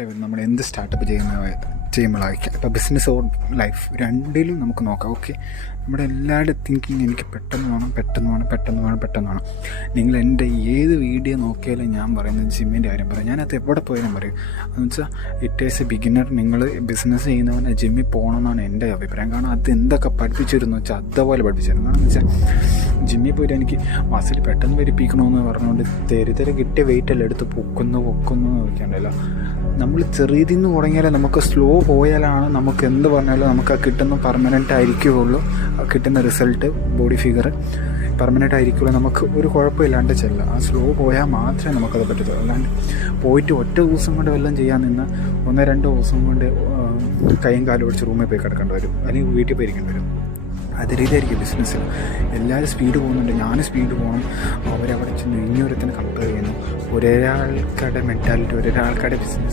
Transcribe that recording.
ലൈഫിൽ നമ്മൾ എന്ത് സ്റ്റാർട്ടപ്പ് ചെയ്യുമ്പോഴായിരിക്കും, ഇപ്പോൾ ബിസിനസ് ഓർ ലൈഫ് രണ്ടിലും നമുക്ക് നോക്കാം. ഓക്കെ, നമ്മുടെ എല്ലാവരുടെ തിങ്കിങ് എനിക്ക് പെട്ടെന്ന് വേണം. നിങ്ങൾ എൻ്റെ ഏത് വീഡിയോ നോക്കിയാലും ഞാൻ പറയുന്നത് ജിമ്മിൻ്റെ കാര്യം പറയും. ഞാനത് എവിടെ പോയാലും പറയും. എന്ന് വെച്ചാൽ ഇറ്റ് ഈസ് എ ബിഗിനർ, നിങ്ങൾ ബിസിനസ് ചെയ്യുന്നവനെ ജിമ്മിൽ പോകണമെന്നാണ് എൻ്റെ അഭിപ്രായം. കാരണം അത് എന്തൊക്കെ പഠിപ്പിച്ചിരുന്നു വെച്ചാൽ അതുപോലെ പഠിപ്പിച്ചിരുന്നു. കാരണം എന്ന് വെച്ചാൽ ജിമ്മിൽ പോയിട്ട് എനിക്ക് മസിൽ പെട്ടെന്ന് വരിപ്പിക്കണമെന്ന് പറഞ്ഞുകൊണ്ട് തെരുതെരെ കിട്ടിയ വെയിറ്റെല്ലാം എടുത്ത് പൊക്കുന്നു നോക്കിയാണ്ടല്ലോ. നമ്മൾ ചെറിയതിൽ നിന്ന് തുടങ്ങിയാലേ നമുക്ക് സ്ലോ പോയാലാണ് നമുക്ക് എന്ത് പറഞ്ഞാലും നമുക്ക് ആ കിട്ടുന്ന പെർമനൻ്റ് ആയിരിക്കുകയുള്ളൂ. കിട്ടുന്ന റിസൾട്ട് ബോഡി ഫിഗർ പെർമനൻ്റ് ആയിരിക്കുള്ളൂ. നമുക്ക് ഒരു കുഴപ്പമില്ലാണ്ട് ചെല്ലുക. ആ സ്ലോ പോയാൽ മാത്രമേ നമുക്കത് പറ്റത്തുള്ളൂ. അല്ലാണ്ട് പോയിട്ട് ഒറ്റ ദിവസം കൊണ്ട് വല്ലതും ചെയ്യാൻ നിന്ന് 1-2 ദിവസം കൊണ്ട് കൈയും കാലും ഒടിച്ച് റൂമിൽ പോയി കിടക്കേണ്ടി വരും, അല്ലെങ്കിൽ വീട്ടിൽ പോയി ഇരിക്കേണ്ടി വരും. അതേ രീതിയായിരിക്കും ബിസിനസ്സിൽ. എല്ലാവരും സ്പീഡ് പോകുന്നുണ്ട്, ഞാൻ സ്പീഡ് പോകണം. അവരവിടെ ചെന്ന് ഇനിയൊരുത്തന്നെ കമ്പയർ ചെയ്യുന്നു. ഒരാൾക്കാരുടെ മെൻറ്റാലിറ്റി, ഒരാൾക്കാരുടെ ബിസിനസ്